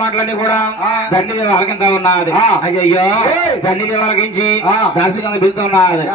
మాటలన్నీ కూడా దండి వాళ్ళకింత ఉన్నది. అయ్యో దండి వాళ్ళకించి దాసి కింద పిలుతున్నది.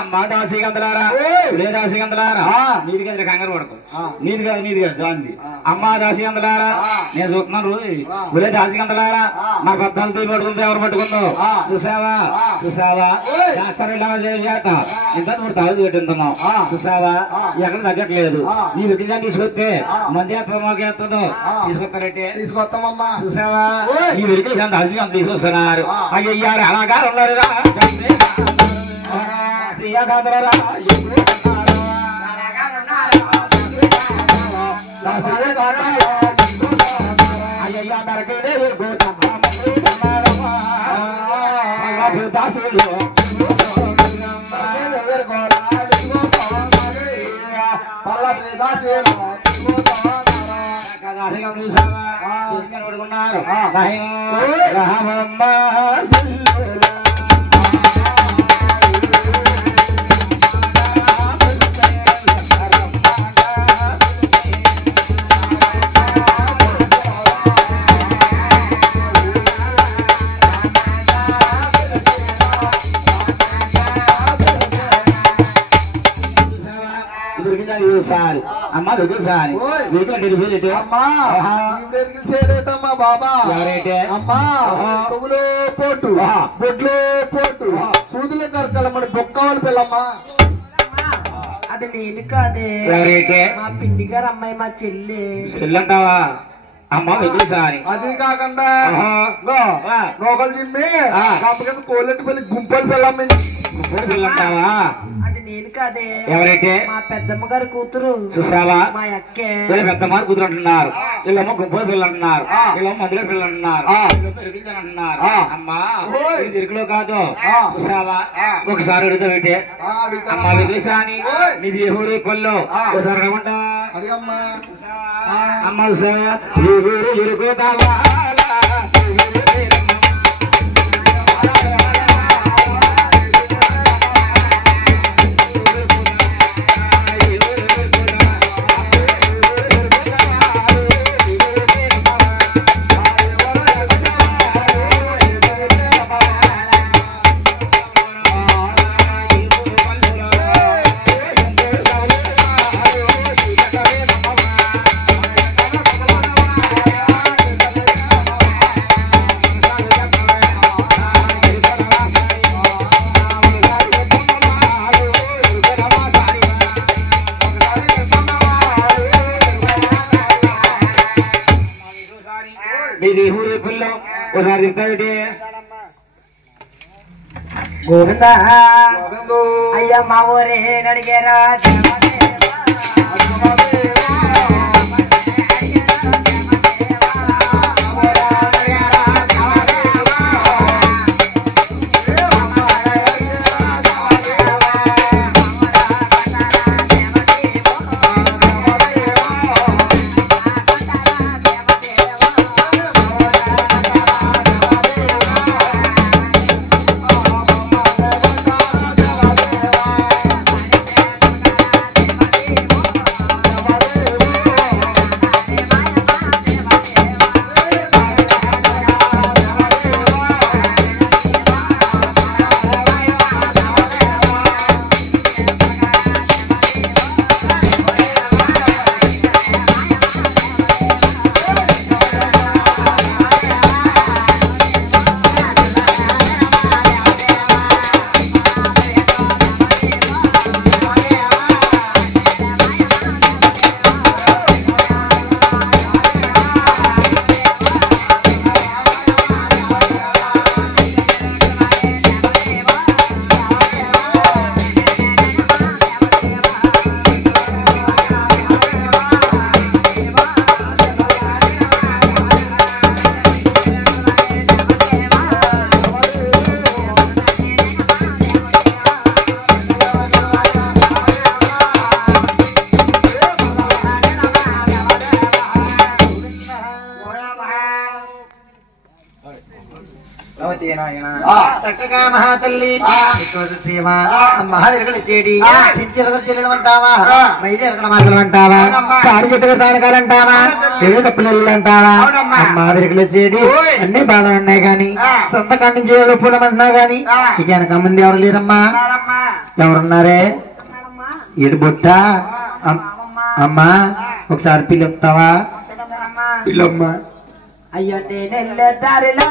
అమ్మా దాసి గంతలారా దాసి గంతలారా నీది కదా కంగారు పడకు. నీది కాదు దాంది. అమ్మా దాసి గంతలారా నేను చూస్తున్నాను. ఒరే దాసి గంతలారా మన పద్నాలుగు తీ పట్టుకుందో ఎవరు పట్టుకుందో చూసావా సరే చేత ఇంత మూడు తాగు పెట్టింటున్నావు. చూసావా ఎక్కడ తగ్గట్లేదు. నీ విడిగా తీసుకొస్తే మంది ఎత్తదో మాకు ఎత్తదో తీసుకొస్తారంటే తీసుకొస్తామమ్మా. చూసావా ఈ వెడికలు దాసి గంత తీసుకొస్తున్నారు. అయ్యారు అలాగా ఉన్నారు. అమ్మా సారి అమ్మా బాబా అమ్మా చెవులో పోటు బొడ్లో పోటు సూదులో కరకాలమ్మడి బొక్కవాలి పిల్లమ్మా. అది నేను కాదే మా పిండి గారు అమ్మాయి మా చెల్లంటావా? అమ్మ సారి అది కాకుండా నోకలు చిమ్మి కాకపోతే కోళ్ళెట్టి పెళ్లి గుంపలు పిల్లమ్మ పిల్లంటావా? అది నేను కాదే ఎవరైతే మా పెద్దమ్మ గారు కూతురు. చూసావా మా అక్కే పెద్దమ్మారు కూతురు అంటున్నారు. వీళ్ళమ్మ గుంపలు పిల్లలు అంటున్నారు. వీళ్ళమ్మ మందులో పిల్లలు అంటున్నారు. అంటున్నారు. అమ్మా ఇది ఇరుకులో కాదు. చూసావా ఒకసారి అడుగుతా పెట్టే అమ్మా విదేశాని నీది ఏ ఊరి పళ్ళు ఒకసారి అడగమంటా అమ్మ చూసావా ఈ ఊరు ఇరుకు కావాలా ఒకసారి చెప్తాడు గోవింద అయ్యా మా ఊరే అడిగారా చక్కగా మహాతల్లి సేవ మహాదిరగలు చేడి చించిరగలు చెల్లడం అంటావా మైజరగల మాటలు అంటావా కాడి చెట్టు తానకాలంటావా ఏదో తప్పులు అంటావా మహాదిరగలు చేడి అన్ని బాధలు ఉన్నాయి గాని సొంత కాడి నుంచి పూలమంటున్నా గాని ఇక వెనక ముందు ఎవరు లేరమ్మా ఎవరున్నారే ఏడు బొట్ట అమ్మా ఒకసారి పిలుపుతావా పిల్లమ్మా అయ్యో నేను దారిలో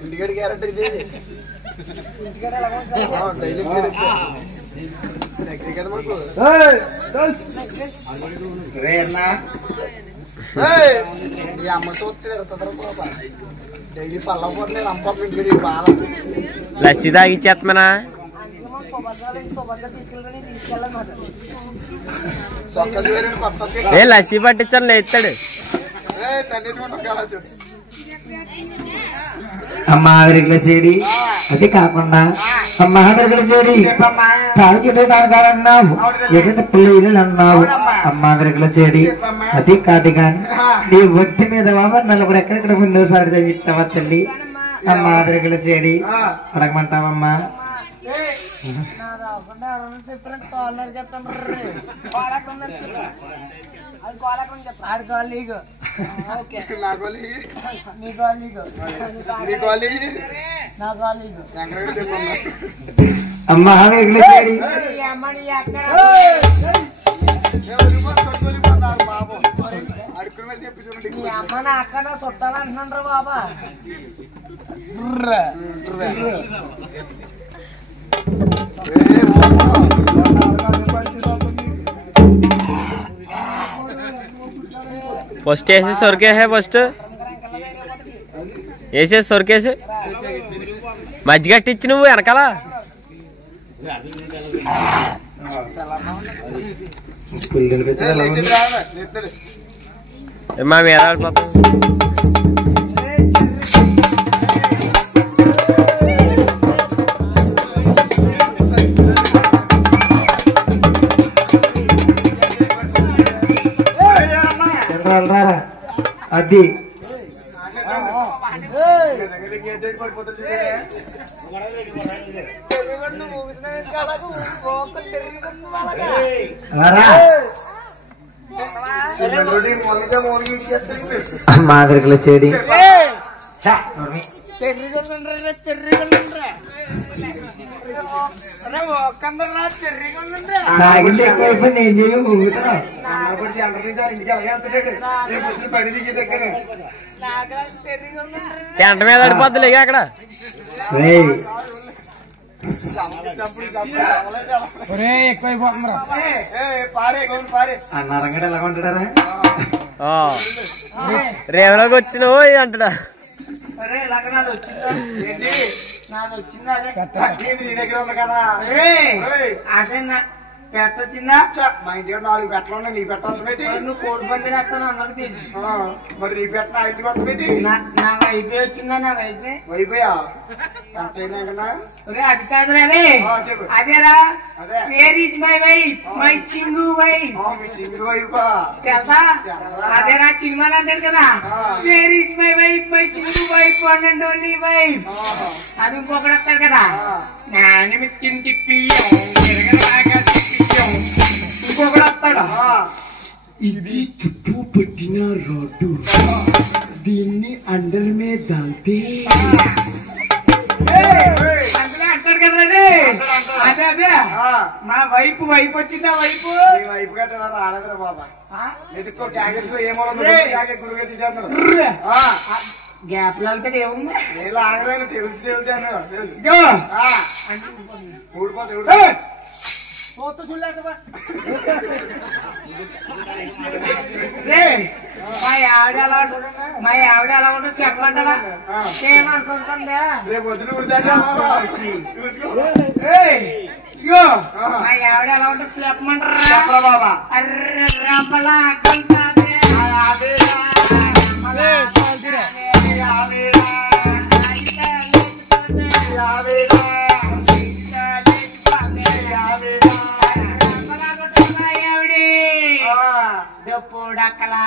ఇంటికాడి క్యారెక్టర్ ఇది అమ్మ చూస్తే డైలీ పళ్ళపోలేదు అమ్మ ఇంటికి బాగా లస్సీ తాగిచ్చేత్తమనా ఏ లస్సీ పట్టించాను నేస్తాడు అమ్మాదిరికల చేడి అది కాకుండా అమ్మాదిరికల చేడి తాగి చెట్టు తానకాలన్నావు ఎసంత పిల్లలు అన్నావు అమ్మాదిరికల చేడి అది కాదు కాని నీ ఒత్తి మీద బాబా నలుగురు ఎక్కడెక్కడ ముందోసారి చదివిస్తావా తల్లి అమ్మాదిరికల చేడి అడగమంటావమ్మా అమ్మా అక్కడ చుట్టాలంటున్నారు బాబా ఫస్ట్ వేసే సొరికేసే ఫస్ట్ వేసే సొరికేసి మజ్జిగట్టించి నువ్వు వెనకాల మా మీద ఆడిపోతాం అది మాదిరికల చెడి నాకంటే ఎక్కువైపోయింది ఏం చేయవు ఎంట మీద ఆడిపోద్ది లేక అక్కడ అన్నారంగడ ఎలా ఉంటాడారా రేవలోకి వచ్చిన అంటాడా నాది వచ్చింది అదే నీది నీ దగ్గర ఉంది కదా ఏయ్, ఏయ్, అదే పెట్టొచ్చిందా చ్చ, మా ఇంటి 4 పెట్టలు ఉన్నాయి నీ పెట్టాల్సి పెట్టి నువ్వు కోడి పంది వేస్తాను అందరికి తెలుసు మరి నీ పెట్టిన ఇంటి కొత్త పెట్టి నా వైపు వచ్చిందా నా వైపు వైపోయా చేయలేకన్నా అది కాదురా చెప్పు అదేరా అదే where is my wife my చింగు వైఫ్ మీ సింగిల్ వైపా తెలుసా అదేరా చింగమని అంటారు కదా where is my wife my చింగు wife one and only wife అది ఇంకొకటి వస్తాడు కదా నేను మిక్కిని తిప్పి ఇంకొకటి వస్తాడు ఇది తుప్పు పట్టిన రోడ్డు దీన్ని అండర్ మే దాల్తే అందులో అంటాడు కదా అదే అదే మా వైపు వచ్చిందా వైపు వైపు కట్టారా రాలేదురా బాబా ఎదుకో క్యాగేజ్ లో ఏమో గురుగా తీసేస్తున్నారు గ్యాప్ లాంటి ఏముంది నేను ఆగలేను తెలుసు తెలుసాను ఊడిపోతే మా ఆవిడ ఎలా ఉంటుంది చెప్పమంటారా ఏమనుకుంటుందా రేపు వద్దు ఊడితే మా ఆవిడ ఎలా ఉంటుంది చెప్పమంటారా బాబా రబ్బలా డక్కలా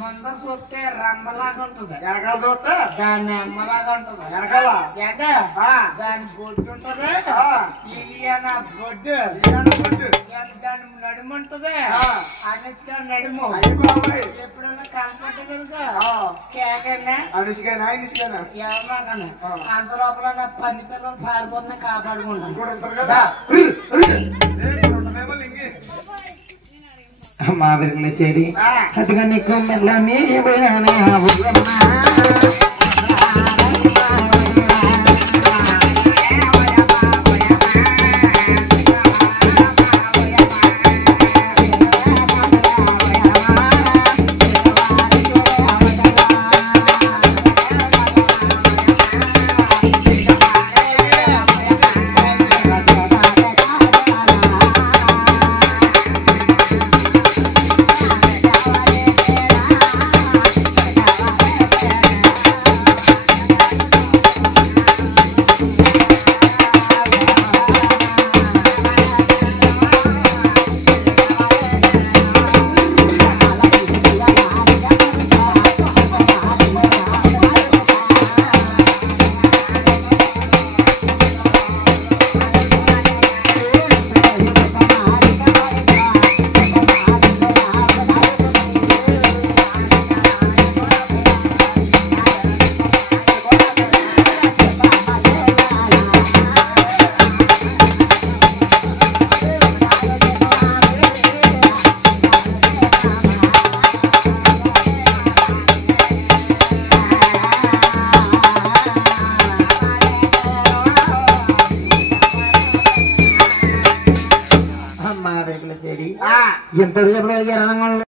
ముందర చూస్తే రంబలాగా ఉంటుంది వెనకాల చూస్తే దాన్ని అమ్మలాగా ఉంటుంది వెనకాల దాని బొడ్డు ఉంటది ఇలియన బొడ్డు దాని నడుము ఉంటది అనుష్క నడుము ఎప్పుడైనా కనపడగలుగుతా కేకండి అనుష్కనా అనుష్కనా ఎవరినాకన్నా అంత లోపల నా పని పిల్లలు పారిపోతున్నా కాపాడుకుంటాను ఇంకోటి ఉంటారు కదా మా వెరుగుల చేరి అదిగా నీకు మెల్లని పోయినానే మా వెరుగుల చేరి ఎంత చెప్పడం